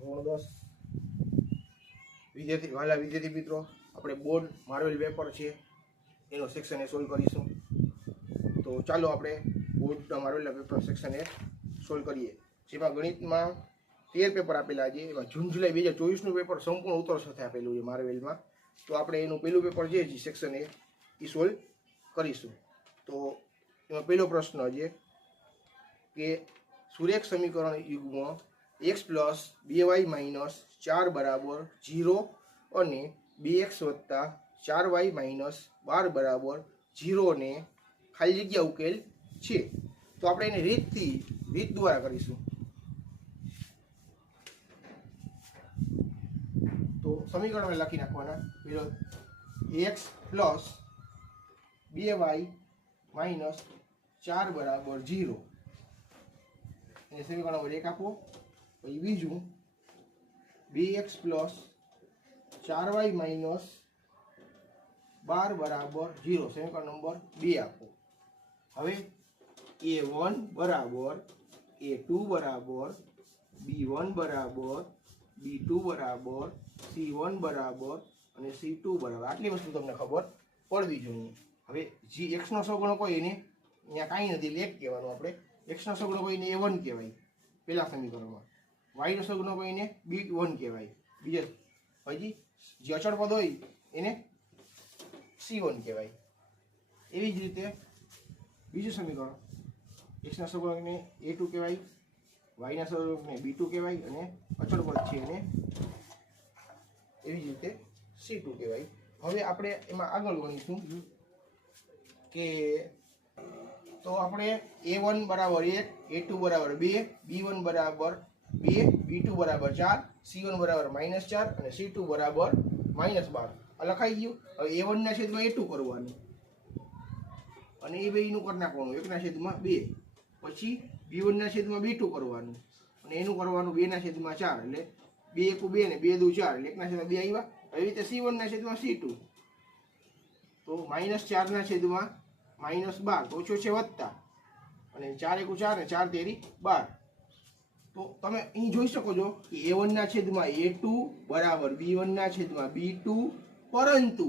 10 વિદ્યાર્થી વાલા વિદ્યાર્થી મિત્રો, આપણે બોર્ડ માર્વેલ પેપર છે એનો સેક્શન એ સોલ્વ કરીશું. તો ચાલો આપણે બોર્ડના માર્વેલના પેપર સેક્શન એ સોલ્વ કરીએ. જેમાં ગણિતમાં 13 પેપર આપેલા છે. એમાં જૂન જુલાઈ 2024નું પેપર સંપૂર્ણ ઉત્તર સાથે આપેલું છે માર્વેલમાં. તો આપણે એનું પહેલું પેપર જે સેક્શન એ સોલ્વ કરીશું. તો એમાં પહેલો પ્રશ્ન છે કે સુરેખ સમીકરણ યુગમાં x + 2y - 4 = 0 અને 2x + 4y - 12 = 0 ને ખાલી જગ્યા ઉકેલ છે. તો આપણે એને રીત દ્વારા કરીશું. તો સમીકરણ લખી નાખવાના. પેલો x + 2y - 4 = 0 એને સમીકરણ નંબર 1 આપો. પછી બીજું 2x + 4y - 12 = 0 સમીકરણ નંબર 2 આપો. હવે a1 = a2 = b1 = b2 = c1 = અને c2 = આટલી વસ્તુ તમને ખબર પડવી જોઈએ. હવે જે x નો સગુણક હોય એને ત્યાં કાંઈ નથી એટલે 1 કહેવાનું. આપણે x નો સગુણક હોય એને a1 કહેવાય પહેલા સમીકરણમાં, y નો સગુણક હોય એને b1 કહેવાય બીજા, પછી જે અચળ પદ હોય એને c1 કહેવાય. એવી જ રીતે બીજું સમીકરણ x ના સગુણકને a2 કહેવાય, y ના સગુણકને b2 કહેવાય અને અચળ પદ છે એને એવી જ રીતે c2 કહેવાય. હવે આપણે એમાં આગળ ગણીશું કે તો આપણે a1 = 1, a2 = 2, b1 = 2, b2 = 4, c1 = -4 અને c2 = -12 આ લખાઈ ગયું. હવે a1 ના છેદમાં a2 કરવાનું અને એ બેયનું કરી નાખવાનું 1 ના છેદમાં 2, પછી b1 ના છેદમાં b2 કરવાનું અને એનું કરવાનું 2 ના છેદમાં 4 એટલે 2 * 1 = 2 ને 2 * 2 = 4 એટલે 1 ના છેદમાં 2 આવ્યા. એવી રીતે c1 ના છેદમાં c2 તો -4 ના છેદમાં -12 તો ઓછો છે વત્તા અને 4 * 1 = 4 ને 4 * 3 = 12. તો તમે અહીં જોઈ શકો છો કે a1 ના છેદમાં a2 = b1 ના છેદમાં b2 પરંતુ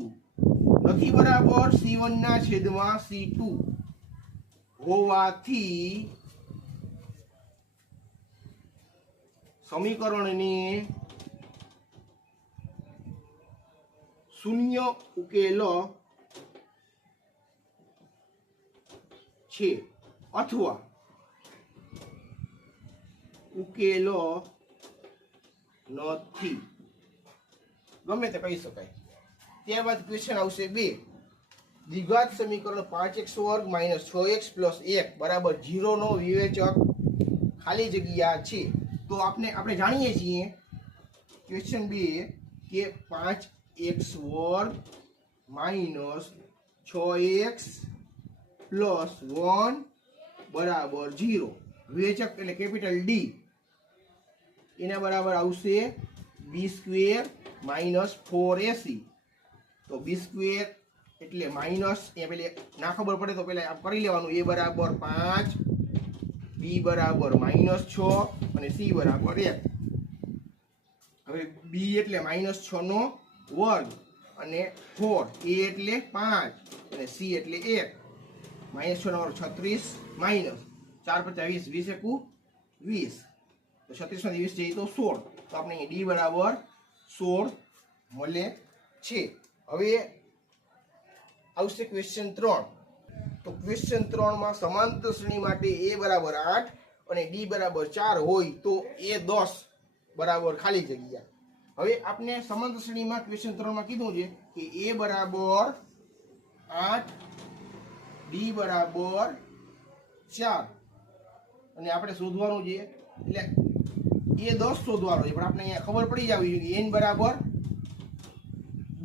નથી બરાબર c1 ના છેદમાં c2 હોવાથી સમીકરણને શૂન્ય ઉકેલ છે અથવા ઉકેલ નથી, ગમે તે કહી શકાય. ત્યારબાદ ક્વેશ્ચન આવશે 2. દ્વિઘાત સમીકરણ 5x² - 6x + 1 = 0 નો વિવેચક ખાલી જગ્યા છે. તો આપણે જાણીએ છીએ ક્વેશ્ચન 2 કે 5x² - 6x + 1 = 0 વિવેચક એટલે કેપિટલ D એના બરાબર આવશે b² - 4ac. તો b² એટલે માઇનસ એ પેલે ના ખબર પડે તો પેલા કરી લેવાનું. a = 5, b = -6 અને c = 1. હવે b એટલે -6 નો વર્ગ અને 4, a એટલે 5 અને c એટલે 1. -6 નો વર્ગ 36 માઇનસ 4 × 5 = 20, 20 તો 36 માંથી 20 જાય તો 16. તો આપણે d = 16 મળે છે. હવે આવશે ક્વેશ્ચન 3. તો ક્વેશ્ચન 3 માં સમાંતર શ્રેણી માટે a = 8 અને d = 4 હોય તો a 10 બરાબર ખાલી જગ્યા. હવે આપણે સમાંતર શ્રેણીમાં ક્વેશ્ચન 3 માં કીધું છે કે a = 8, d = 4 અને આપણે શોધવાનું છે એટલે a 10 શોધવાનો છે. પણ આપણે અહીંયા ખબર પડી જવી જોઈએ કે n =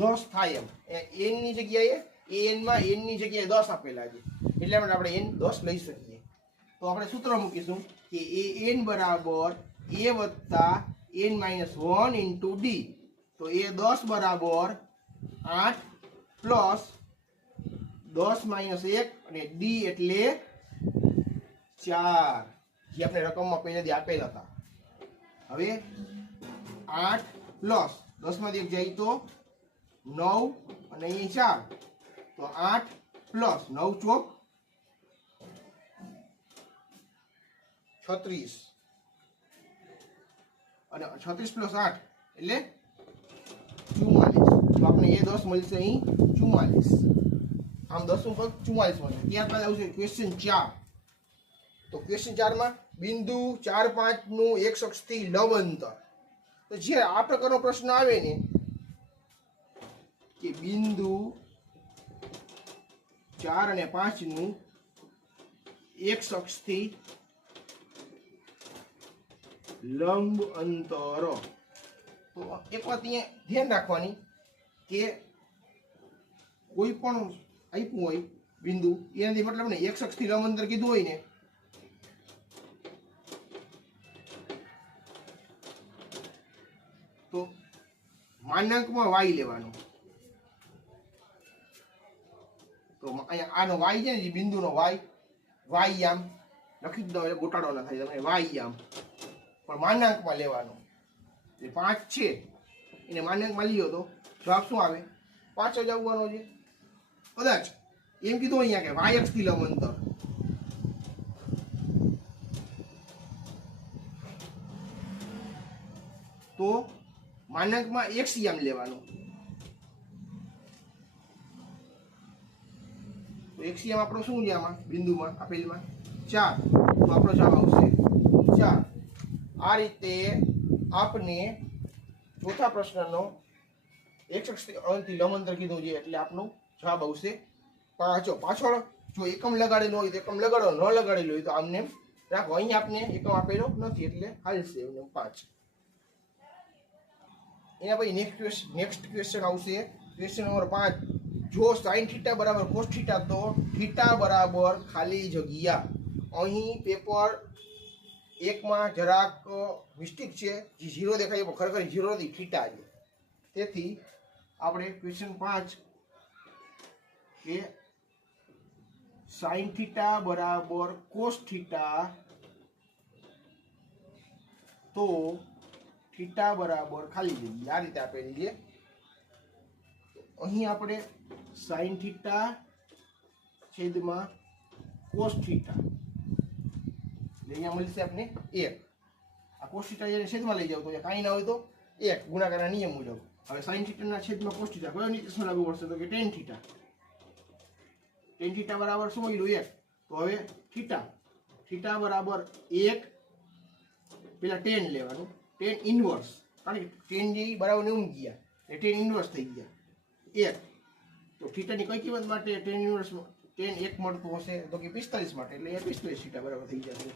10 થાય એમ. n ની જગ્યાએ n ની જગ્યાએ 10 આપેલા છે એટલે આપણે n 10 લઈ શકીએ. તો આપણે સૂત્ર મૂકીશું કે an = a + n - 1 * d. તો a 10 = 8 પ્લસ 10 - 1 અને d એટલે 4 જે આપણે રકમમાં પહેલેથી આપેલા હતા. હવે 8 પ્લસ 10 માંથી 1 જાય તો 9 અને અહીં 4 તો 8 પ્લસ 9 ચોક 36 અને 36 પ્લસ 8 એટલે 44 તો આપણે એ 10 મળશે અહીં 44 આમ 10 ઉપર 44 મળે ત્યારબાદ આવશે ક્વેશ્ચન 4 તો ક્વેશ્ચન 4 માં બિંદુ 4 5 નું એક અક્ષથી લંબ અંતર તો જે આ પ્રકારનો પ્રશ્ન આવે ને કે બિંદુ 4 અને 5 નું એક અક્ષથી લંબ અંતર તો એક વાત અહીંયા ધ્યાન રાખવાની કે કોઈ પણ આપ્યું હોય બિંદુ એનાથી મતલબ ને એક અક્ષથી લંબ અંતર કીધું હોય ને તો માનાંકમાં y લેવાનો તો અહીંયા આનો y છે ને બિંદુનો y આમ લખી દો એટલે ગોટાળો ના થાય તમે y આમ પણ માનાંકમાં લેવાનો જે 5 છે એને માનાંકમાં લીધો તો જવાબ શું આવે 5 જ આવવાનો છે કદાચ એમ કીધું અહીંયા કે y અક્ષથી લંબ અંતર તો માનાંકમાં x આમ લેવાનો તો x આમ આપણો શું છે આમાં બિંદુમાં આપેલમાં 4 તો આપણો જવાબ આવશે 4 આ રીતે આપને ચોથા પ્રશ્નનો એક અક્ષથી લંબ અંતર કીધું છે એટલે આપણું જવાબ આવશે 5 પાછળ જો એકમ લગાડેલો હોય તો એકમ લગાડો ન લગાડેલો હોય તો આમને રાખો અહીંયા આપને એકમ આપેલો નથી એટલે હાલશે 5 એના પછી નેક્સ્ટ ક્વેશ્ચન આવશે ક્વેશ્ચન નંબર 5 જો sin θ બરાબર cos θ તો θ બરાબર ખાલી જગ્યા અહીં પેપર 1 માં જરાક મિસ્ટેક છે જે 0 દેખાય પણ ખરેખર 0 નથી θ છે તેથી આપણે ક્વેશ્ચન 5 કે sin θ બરાબર cos θ તો θ બરાબર ખાલી જગ્યા આ રીતે આપેલી છે અહીં આપણે sin θ છેદમાં cos θ અહીંયા મળશે આપણે 1 આ cos θ જ્યારે છેદમાં લઈ જાવ તો કાંઈ ના હોય તો 1 ગુણાકારના નિયમ મુજબ હવે sin θ ના છેદમાં cos θ કયો નિયમ લાગુ પડશે તો કે tan θ બરાબર શું મળ્યું 1 તો હવે θ બરાબર 1 પેલા tan લેવાનું tan ઇન્વર્સ કારણ કે tan જે બરાબર 90 ગયા એટલે tan ઇન્વર્સ થઈ ગયા 1 તો θ ની કઈ કિંમત માટે tan ઇન્વર્સ tan 1 મળતું હશે તો કે 45 માટે એટલે 45 θ બરાબર થઈ જશે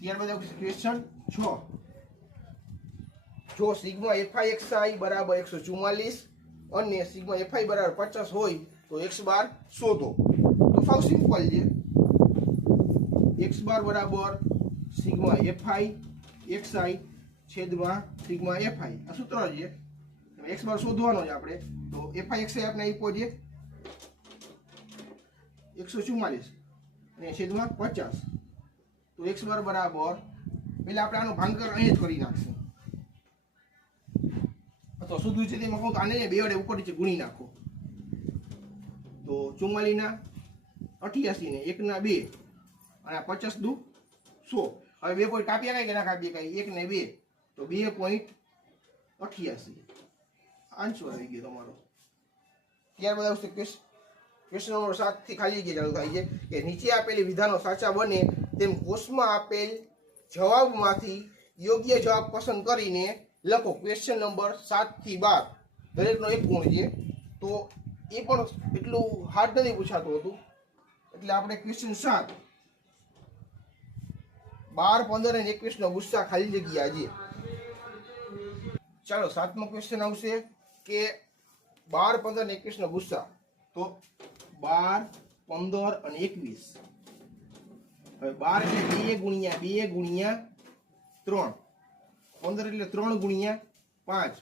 ત્યારબાદ આવશે ક્વેશ્ચન 6 જો સિગ્મા fi બરાબર 144 અને સિગ્મા fi બરાબર 50 હોય તો x બાર શોધો તો સાવ સિમ્પલ છે x બાર બરાબર સિગ્મા fi xi છેદમાં સિગ્મા fi આ સૂત્ર છે x બાર શોધવાનો છે આપણે તો fi xi આપણે આપ્યો છે 144 અને છેદમાં 50 તો x બાર બરાબર પહેલા આપણે આનો ભાંગાકાર અહીં જ કરી નાખશું તો શું છે તેમાં કહું તો આને બે વડે ઉપર નીચે ગુણી નાખો તો 44 ના 88 ને 1 ના 2 અને 50 દુ 100 હવે 2 પોઈન્ટ કાપી આકાય કે ના કાપી આકાય 1 ને 2 તો 2.88 આન્સર આવી ગયો તમારો ત્યારબાદ આવશે ક્વેશ્ચન નંબર 7 થી ખાલી જગ્યા ચાલુ થાય છે કે નીચે આપેલી વિધાનો સાચા બને તેમ કોષમાં આપેલ જવાબમાંથી યોગ્ય જવાબ પસંદ કરીને લખો ક્વેશ્ચન નંબર 7 થી 12 દરેકનો એક ગુણ છે તો એ પણ એટલું હાર્ડ નથી પૂછાતું હતું એટલે આપણે ક્વેશ્ચન 7 12 15 અને 21 નો ગુસ્સા ખાલી જગ્યા છે ચાલો 7મો ક્વેશ્ચન આવશે કે 12 15 અને 21 નો ગુસ્સા તો 12 15 અને 21 હવે 12 એટલે 2 ગુણ્યા 3 15 એટલે 3 ગુણ્યા 5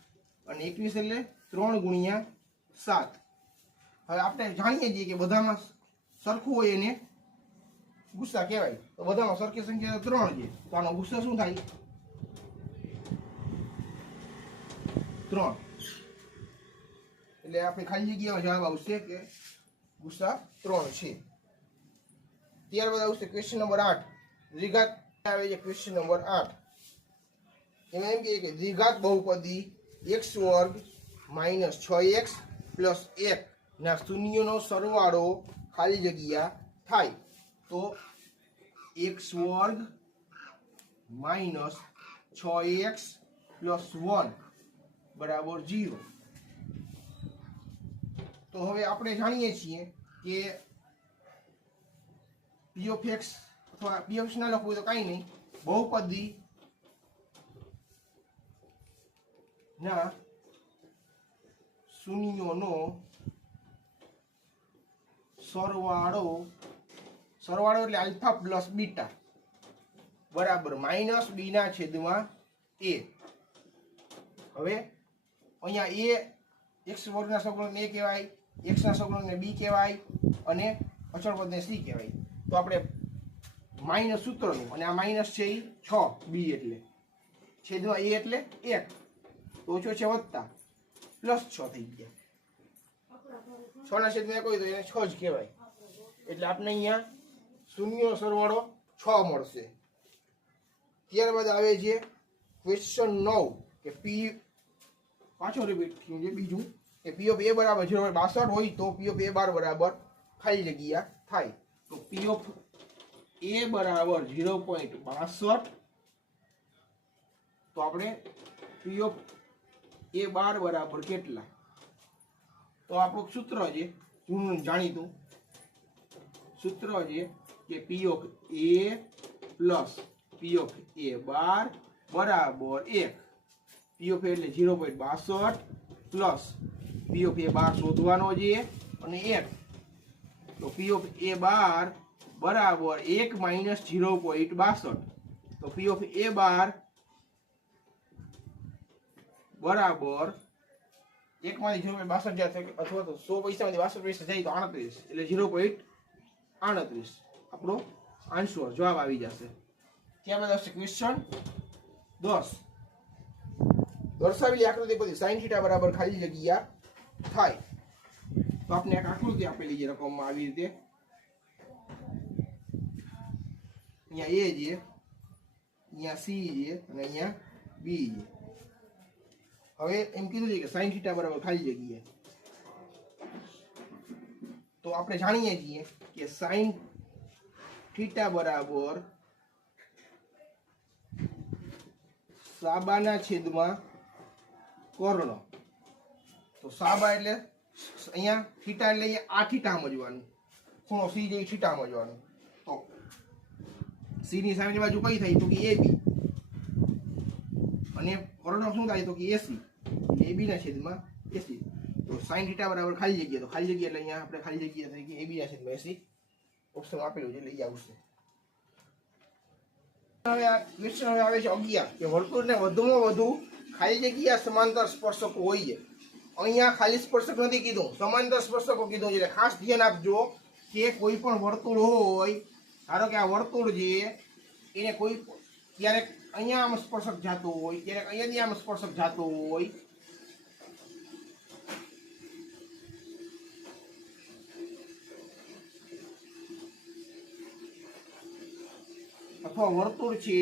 અને 21 એટલે 3 ગુણ્યા 7 હવે આપણે જાણીએ છીએ કે બધામાં સરખું હોય એને ગુસ્સા કહેવાય તો બધામાં સરખી સંખ્યા 3 છે તો આનો ગુસ્સા શું થાય 3 એટલે આપણે ખાલી જગ્યામાં જવાબ આવશે કે ગુસા 3 છે. ત્યારબાદ આવશે ક્વેશ્ચન નંબર 8. દ્વિઘાત આવે છે ક્વેશ્ચન નંબર 8. એમાં એમ કહે કે દ્વિઘાત બહુપદી x² - 6x + 1 ના શૂન્યનો સરવાળો ખાલી જગ્યા થાય તો x² - 6x + 1 બરાબર 0. તો હવે આપણે જાણીએ છીએ કે p(x) અથવા p(x) ના લખવું તો કાંઈ નહીં, બહુપદી ના શૂન્યોનો સરવાળો એટલે આલ્ફા પ્લસ બીટા બરાબર -b ના છેદમાં a. હવે અહીંયા x વર્ગના સગુણકને a કહેવાય, x ના સગુણકને b કહેવાય અને અચળ પદને c કહેવાય. તો આપણે માઇનસ સૂત્રનું, અને આ માઇનસ છે એ 6b એટલે છેદમાં a એટલે 1, તો ઓછો છે વત્તા પ્લસ 6 થઈ ગયા. 6 ના છેદમાં 1 હોય તો એને 6 જ કહેવાય. એટલે આપણે અહીંયા શૂન્યનો સરવાળો 6 મળશે. ત્યારબાદ આવે છે ક્વેશ્ચન 9 કે p પાછો રિપીટ થયું છે બીજું કે p ઓફ a બરાબર 0.62 હોય તો p ઓફ a બાર બરાબર ખાલી જગ્યા થાય. તો p ઓફ a બરાબર 0.62 તો આપણે p ઓફ a બાર બરાબર કેટલા? તો આપણું સૂત્ર છે જૂનું જાણીતું સૂત્ર છે કે p of a plus p of a બાર બરાબર 1. p ઓફ a એટલે 0.62 પ્લસ p ઓફ a બાર શોધવાનો છે અને 1. તો p ઓફ a બાર બરાબર 1 માઇનસ 0.62. તો p ઓફ a બાર બરાબર 1 માંથી 0.62 જાય અથવા તો 100 પૈસામાંથી 62 પૈસા જાય તો 38 એટલે 0.38 આપણો આન્સર જવાબ આવી જશે. ત્યારબાદ આવશે ક્વેશ્ચન 10. દર્શાવેલી આકૃતિ પરથી sin θ બરાબર ખાલી જગ્યા થાય. તો આપણે એક આકૃતિ આપેલી છે રકમમાં આવી રીતે. અહીંયા a છે, અહીંયા c છે અને અહીંયા b છે. હવે એમ કીધું છે કે sin θ બરાબર ખાલી જગ્યા. તો આપણે જાણીએ છીએ કે sin θ બરાબર સાબાના છેદમાં કર્ણ. તો સાબા એટલે અહીંયા થીટા એટલે આ થીટા સમજવાનું, ખૂણો સી જેવી થીટા સમજવાનું. તો સી ની સામેની બાજુ કઈ થાય તો કે AB અને કર્ણ શું થાય તો કે AC. AB ના છેદમાં AC. તો sin θ બરાબર ખાલી જગ્યા. તો ખાલી જગ્યા એટલે અહીંયા આપણે ખાલી જગ્યા તરીકે AB ના છેદમાં AC ઓપ્શન આપેલું છે એટલે એ આવશે. હવે આ ક્વેશ્ચન હવે આવે છે 11 કે વર્તુળને વધુમાં વધુ ખાલી જગ્યા સમાંતર સ્પર્શકો હોય છે. અહીંયા ખાલી સ્પર્શક નથી કીધું, સમાંતર સ્પર્શકો કીધું છે. એટલે ખાસ ધ્યાન આપજો કે કોઈ પણ વર્તુળ હોય, ધારો કે આ વર્તુળ છે એને કોઈ ક્યારેક અહીંયા આમ સ્પર્શક જાતો હોય, ક્યારેક અહીંયાથી આમ સ્પર્શક જાતો હોય, અથવા વર્તુળ છે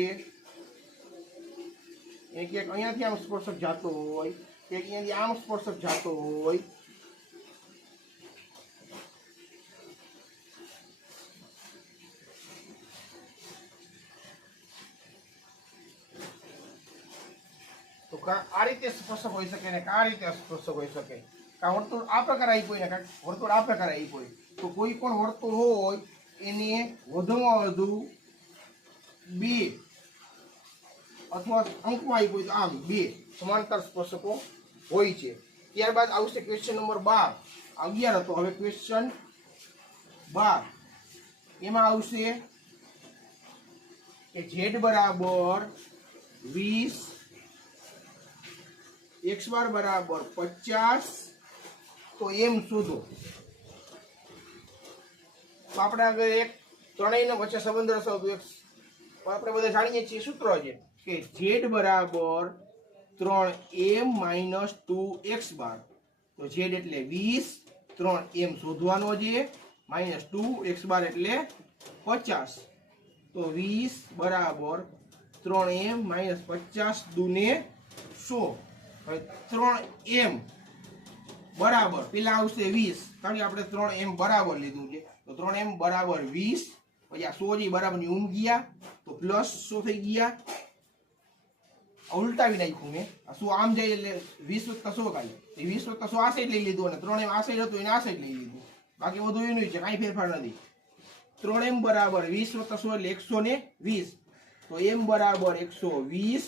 એ ક્યાંક અહીંયાથી આમ સ્પર્શક જાતો હોય, ક્યાંક અહીંયાથી આમ સ્પર્શક જાતો હોય, તો આ રીતે સ્પર્શક હોઈ શકે ને આ રીતે સ્પર્શક હોઈ શકે. કા વર્તુળ આ પ્રકાર આપ્યું હોય ને કા વર્તુળ આ પ્રકાર આપ્યું હોય. તો કોઈ પણ વર્તુળ હોય એને વધુમાં વધુ 2 અથવા અંકમાં આપ્યું હોય તો આમ 2 સમાંતર સ્પર્શકો હોય છે. ત્યારબાદ આવશે ક્વેશ્ચન નંબર 12. 11 હતો, હવે ક્વેશ્ચન 12. એમાં આવશે કે z બરાબર 20, x બાર બરાબર 50, તો એમ શોધો. તો આપણે આગળ એક ત્રણેયના વચ્ચે સંબંધ દર્શાવતું એક આપણે બધા જાણીએ છીએ સૂત્ર છે કે z બરાબર 3m માઇનસ 2x બાર, તો z એટલે 20, 3m શોધવાનો છે, માઇનસ 2x બાર એટલે 50, તો 20 બરાબર 3m માઇનસ 50 દુને 100. હવે 3m બરાબર પેલા આવશે 20, કારણ કે આપણે 3m બરાબર લીધું છે, તો 3m બરાબર 20, પછી આ 100 જે બરાબર ની ગયા, તો પ્લસ 100 થઈ ગયા, ઉલટાવી નાખ્યું મેં, આ 100 આમ જાય એટલે 20 વત્તા 100 થાય, 20 વત્તા 100 આ સાઈડ લઈ લીધું અને 3m આ સાઈડ હતું એને આ સાઈડ લઈ લીધું, બાકી બધું એનું છે, કાંઈ ફેરફાર નથી. 3m બરાબર 20 વત્તા 100 એટલે 120, તો m બરાબર 120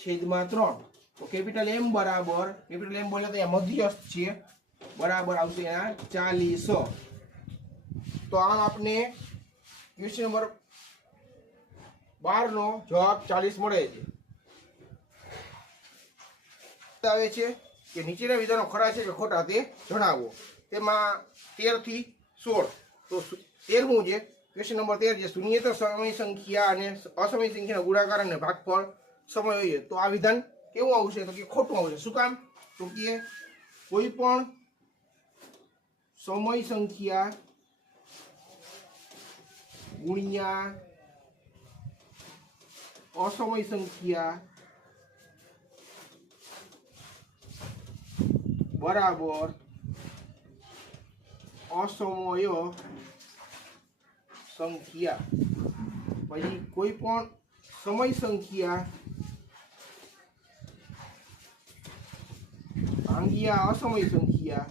છેદમાં 3, તો કેપિટલ M બરાબર, કેપિટલ M બોલે તો અહીંયા મધ્યસ્થ છે, બરાબર આવશે એના 40. તો આમ આપણે ક્વેશ્ચન નંબર 12 નો જવાબ 40 મળે છે. આવે છે કે નીચેના વિધાનો ખરા છે કે ખોટા તે જણાવો. તેમાં 13 થી 16, તો 13મું છે ક્વેશ્ચન નંબર 13 છે, શૂન્યેતર સમય સંખ્યા અને અસમય સંખ્યાનો ગુણાકાર અને ભાગફળ સમય હોય તો આ વિધાન કેવું આવશે, તો કે ખોટું આવશે. શું કામ, તો કે કોઈ પણ સમય સંખ્યા ગુણ્યા અસમય સંખ્યા બરાબર અસમય સંખ્યા, પછી કોઈ પણ સમય સંખ્યા ભાંગ્યા અસમય સંખ્યા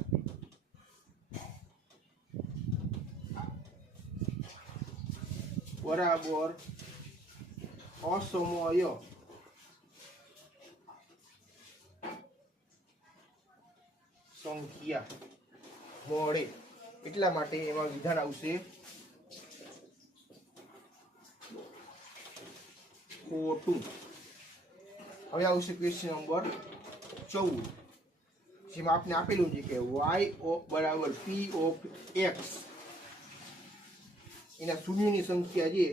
બરાબર અસમય સંખ્યા મળે, એટલા માટે એમાં વિધાન આવશે ખોટું. હવે આવશે ક્વેશ્ચન નંબર 14, જેમાં આપણે આપેલું છે કે y બરાબર p ઓફ x, એના શૂન્યની સંખ્યા છે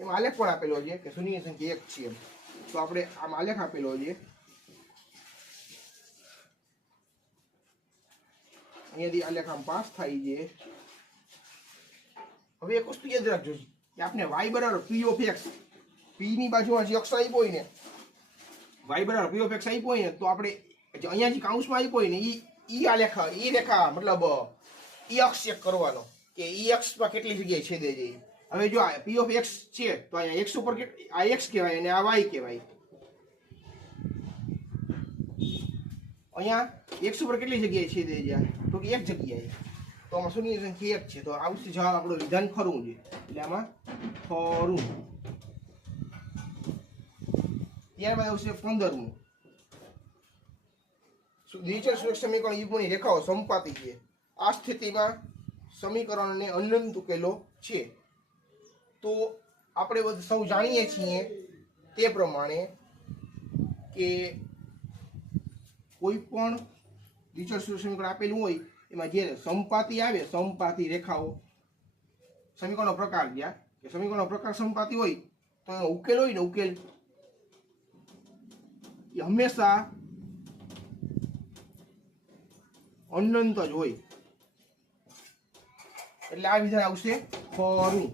એમાં આલેખ પણ આપેલો છે કે શૂન્યની સંખ્યા 1 છે, તો આપણે આમ આલેખ આપેલો છે, અહીંયાથી આલેખ આમ પાસ થાય છે. હવે એક વસ્તુ યાદ રાખજો કે આપણે y બરાબર p ઓફ x, p ની બાજુમાં જે અક્ષ આપ્યો હોય ને, y બરાબર p ઓફ x આપ્યો હોય ને, તો આપણે અહીંયા જે કાઉન્સમાં આપ્યો હોય ને ઈ આલેખ, ઈ રેખા મતલબ ઈ અક્ષ ચેક કરવાનો કે ઈ અક્ષ પર કેટલી જગ્યાએ છેદે છે. હવે જો આ p ઓફ x છે તો અહીંયા x ઉપર આ x કહેવાય અને આ y કહેવાય. અહીંયા x ઉપર કેટલી જગ્યાએ છેદે છે, તો કે એક જગ્યાએ, તો આમાં શૂન્યની સંખ્યા 1 છે, તો આવશે જવાબ આપણું વિધાન ખરું છે, એટલે આમાં ખરું. ત્યારબાદ આવશે 15મું, દ્વિચલ સુરેખ સમીકરણ યુગ્મની રેખાઓ સમપાતી છે, આ સ્થિતિમાં સમીકરણને અનંત ઉકેલો છે. તો આપણે બધું સૌ જાણીએ છીએ તે પ્રમાણે કે કોઈ પણ દ્વિચલ સુરેખ સમીકરણ આપેલું હોય એમાં જે સમપાતી આવે, સમપાતી રેખાઓ, સમીકરણનો પ્રકાર જ્યાં કે સમીકરણનો પ્રકાર સમપાતી હોય તો એનો ઉકેલ હોય ને, ઉકેલ એ હંમેશા અનંત જ હોય, એટલે આ વિધાન આવશે ખરું.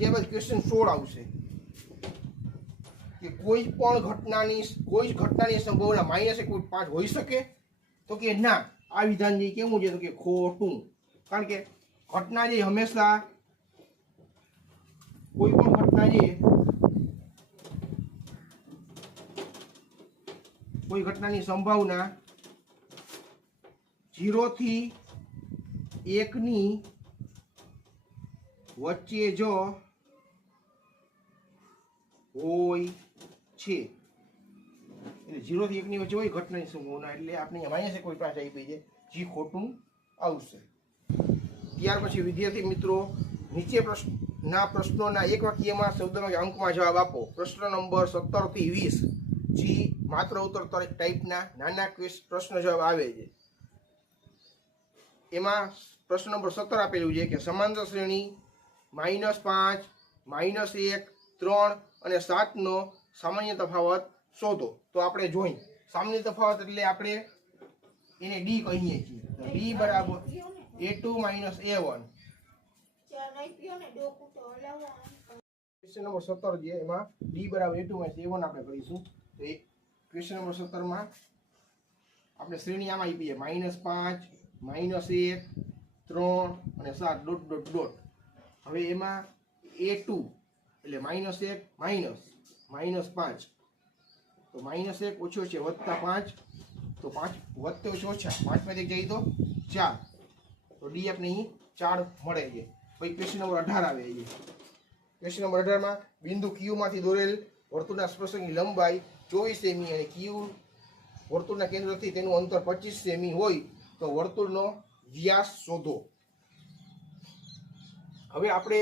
ત્યારબાદ ક્વેશ્ચન 16 આવશે કે કોઈ પણ ઘટનાની સંભાવના -1.5 હોઈ શકે, તો કે ના, આ વિધાન જે કેવું છે તો કે ખોટું, કારણ કે ઘટના જે હંમેશા કોઈ પણ ઘટના જે કોઈ ઘટનાની સંભાવના 0 થી 1 ની વચ્ચે જ હોય છે, એટલે 0 થી 1 ની વચ્ચે હોય ઘટનાની સંભાવના, એટલે આપણે અહીંયા -1 પાસે આપી છે, જે ખોટું આવશે. ત્યાર પછી વિદ્યાર્થી મિત્રો, નીચે પ્રશ્નોના એક વાક્યમાં શબ્દમાં અંકમાં જવાબ આપો. પ્રશ્ન નંબર 17 થી 20 જે માત્ર ઉત્તર ટાઈપના નાના પ્રશ્ન જવાબ આવે છે. એમાં પ્રશ્ન નંબર 17 આપેલું છે કે સમાંતર શ્રેણી -5, -1, 3 અને 7 નો સામાન્ય તફાવત શોધો. તો આપણે જોઈ સામાન્ય તફાવત એટલે આપણે એને ડી કહીએ છીએ. તો ડી બરાબર a2 - a1. ક્વેશ્ચન નંબર 17 છે એમાં ડી બરાબર a2 - a1 આપણે કરીશું. તો એ ક્વેશ્ચન નંબર 17 માં આપણે શ્રેણી આમાં આપી છે -5, -1, 3 અને 7 ડોટ ડોટ ડોટ. હવે એમાં a2 એટલે -1 -5, તો -1 ઓછો છે +5, તો 5 વધતે ઓછા 5 માંથી જઈ તો 4, તો ડી આપણે અહીં 4 મળે છે. પછી ક્વેશ્ચન નંબર 18 આવે છે. ક્વેશ્ચન નંબર 18 માં બિંદુ Q માંથી દોરેલ વર્તુળના સ્પર્શકની લંબાઈ 24 સેમી અને Q વર્તુળના કેન્દ્રથી તેનું અંતર 25 સેમી હોય તો વર્તુળનો વ્યાસ શોધો. હવે આપણે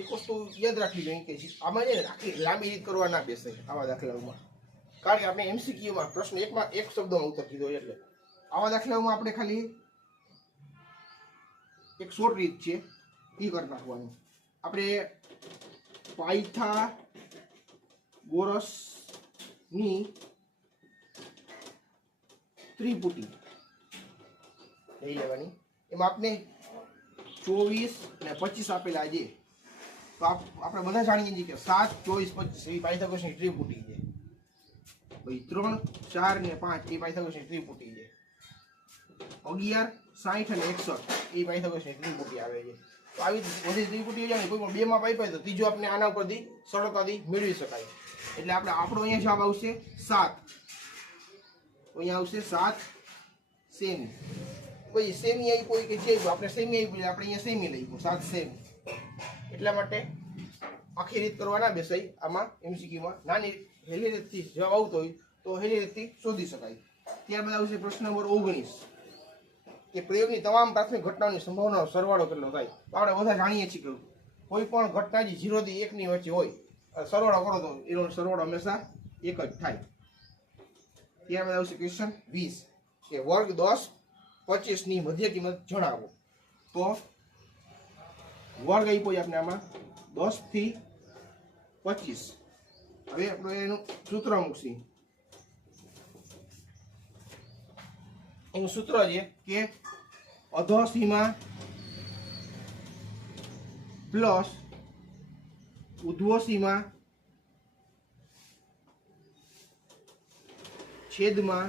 એક વસ્તુ યાદ રાખવી જોઈએ કે આમાં છે ને આખી લાંબી રીત કરવા ના બેસે આવા દાખલાઓમાં, કારણ કે આપણે MCQમાં પ્રશ્ન એકમાં એક શબ્દમાં ઉત્તર કીધો એટલે આવા દાખલાઓમાં આપણે ખાલી એક શોર્ટ રીત છે એ કરી નાખવાની. આપણે પાયથાગોરસની ત્રિપુટી લઈ લેવાની. એમાં આપણે 24 અને 25 આપેલા છે. તો આપણે બધા જાણીએ છીએ કે 7, 24, 25 એ પાયથાગોરસની ત્રિપુટી છે. ભાઈ 3, 4 ને 5 એ પાયથાગોરસની ત્રિપુટી છે. 11, 60 અને 61 એ પાયથાગોરસની ત્રિપુટી આવે છે. તો આવી બધી ત્રિપુટીઓ છે ને કોઈ પણ બે માં પાઈ તો ત્રીજો આપણે આના ઉપરથી સરળતાથી મેળવી શકાય. એટલે આપણો અહીંયા જવાબ આવશે 7. અહીંયા આવશે 7 સેમી. કોઈ સેમી આવી કોઈ કે જે આપણે સેમી આવી આપણે અહીંયા સેમી લઈ 7 સેમી. એટલા માટે આખી રીત કરવા ના બેસાય આમાં MCQમાં. નાની હેલી રીતથી જવાબ આવતો હોય તો હેલી રીતથી શોધી શકાય. ત્યારબાદ આવશે પ્રશ્ન નંબર 19 કે પ્રયોગની તમામ પ્રાથમિક ઘટનાઓની સંભાવનાનો સરવાળો કેટલો થાય. તો આપણે બધા જાણીએ છીએ કે કોઈ પણ ઘટના જે 0 થી 1 ની વચ્ચે હોય સરવાળો કરો તો એનો સરવાળો હંમેશા 1 જ થાય. ત્યારબાદ આવશે ક્વેશ્ચન 20 કે વર્ગ 10, 25 ની મધ્ય કિંમત જણાવો. તો વર્ગ આપ્યો છે આપણે આમાં 10 થી 25. હવે આપણે એનું સૂત્ર મૂકીએ. એનું સૂત્ર છે કે અધોસીમા પ્લસ ઉધ્વસીમા છેદમાં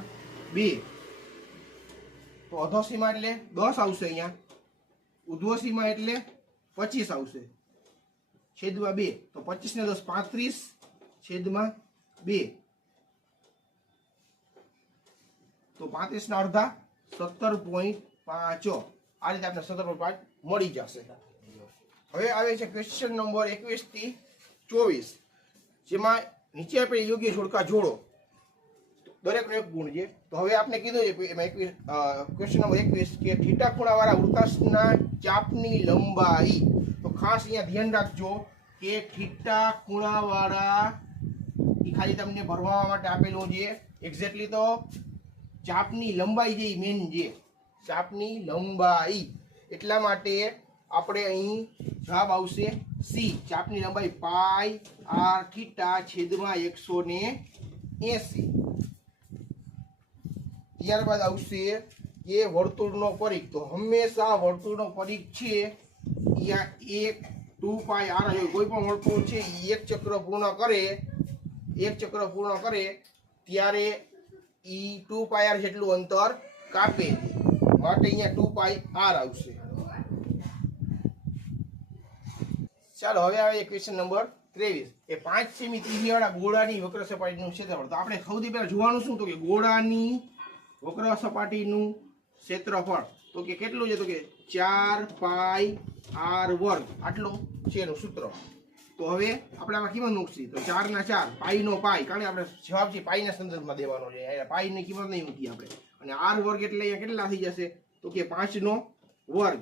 2. તો અધોસીમા એટલે 10 આવશે અહીંયા, ઉધ્વસીમા એટલે 25 આવશે, છેદમાં 2. તો 25 ને 10 35 છેદમાં 2. તો 35 ના અડધા 17.5. આ રીતે આપણે 17.5 મળી જશે. હવે આવે છે ક્વેશ્ચન નંબર 21 થી 24 જેમાં નીચે આપણે યોગ્ય જોડકા જોડો. દરેકનો એક ગુણ છે. તો હવે આપણે કીધું છે એમાં 21 ક્વેશ્ચન નંબર 21 કે થીટા ખૂણાવાળા વૃત્તાંશના ચાપની લંબાઈ. તો ખાસ અહીંયા ધ્યાન રાખજો કે થીટા ખૂણાવાળા એ ખાલી તમને ભરવા માટે આપેલું છે. એક્ઝેક્ટલી તો ચાપની લંબાઈ જે મેન છે, ચાપની લંબાઈ. એટલા માટે આપણે અહીં જવાબ આવશે સી. ચાપની લંબાઈ પાઈ આર થીટા છેદમાં 180. ત્યારબાદ આવશે કે વર્તુળનો પરિઘ. તો હંમેશા વર્તુળનો પરિઘ છે અહીંયા 1 2 પાઈ આર હોય. કોઈ પણ વર્તુળ છે એક ચક્ર પૂર્ણ કરે ત્યારે ઈ 2 પાઈ આર જેટલું અંતર કાપે માટે અહીંયા 2 પાઈ આર આવશે. ચાલો હવે આવે ક્વેશ્ચન નંબર 23 એ 5 સેમી ત્રિજ્યાવાળા ગોળાની વક્ર સપાટીનું ક્ષેત્રફળ. તો આપણે સૌથી પહેલા જોવાનું શું તો કે ગોળાની વક્ર સપાટીનું ક્ષેત્રફળ તો કે કેટલું છે તો કે 4 પાઈ આર વર્ગ આટલું છે એનું સૂત્ર. તો હવે આપણે આમાં કિંમત મૂકશી તો 4 ના 4 પાઈ નો પાઈ, કારણ કે આપણે જવાબ છે પાઈ ના સંદર્ભમાં દેવાનો છે, પાઈ ની કિંમત નહીં મૂકી આપણે. અને આર વર્ગ એટલે અહીંયા કેટલા થઈ જશે તો કે 5 નો વર્ગ.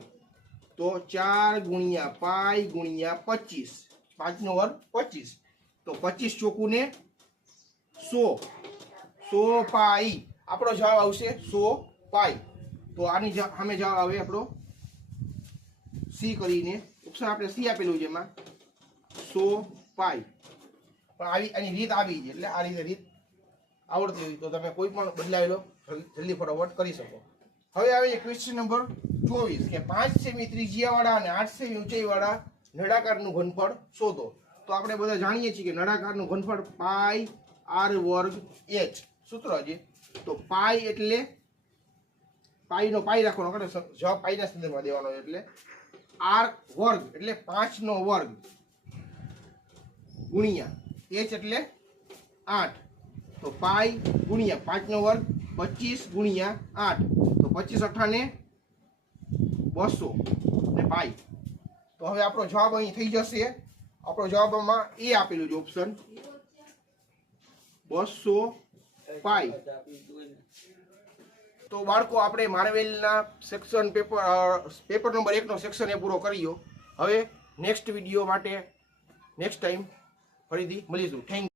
તો 4 ગુણ્યા પાઈ ગુણ્યા 25, 5 નો વર્ગ 25. તો 25 ચોકું ને 100 પાઈ. આપણો જવાબ આવશે 100 પાઈ. તો આની સામે જવાબ આવે આપણો સી કરીને ઓપ્શન આપણે સી આપેલું છે એમાં 100 પાઈ. પણ આની રીત આવી છે એટલે આ રીતે રીત આવડતી હોય તો તમે કોઈ પણ બદલાવેલો જલ્દી ફટાફટ કરી શકો. હવે આવે છે ક્વેશ્ચન નંબર 24 કે 5 સેમી ત્રિજ્યાવાળા અને 8 સેમી ઊંચાઈવાળા નળાકારનું ઘનફળ શોધો. તો આપણે બધા જાણીએ છીએ કે નળાકારનું ઘનફળ પાઈ r વર્ગ h સૂત્ર છે. તો પાઈ એટલે પાઈનો પાઈ રાખવાનો એટલે જવાબ પાઈના સંદર્ભમાં દેવાનો એટલે r વર્ગ એટલે 5 નો વર્ગ ગુણ્યા h એટલે 8. તો પાઈ ગુણ્યા 5 નો વર્ગ 25 ગુણ્યા 8 તો 25 અઠ્ઠા ને 200 ને પાઈ. તો હવે આપણો જવાબ અહીં થઈ જશે. આપણો જવાબમાં એ આપેલું છે ઓપ્શન 200 પાઈ. તો બાળકો આપણે માર્વેલના સેક્શન પેપર નંબર 1 નો સેક્શન એ પૂરો કર્યો. હવે નેક્સ્ટ વિડીયો માટે નેક્સ્ટ ટાઈમ ફરીથી મળીશું. Thank you.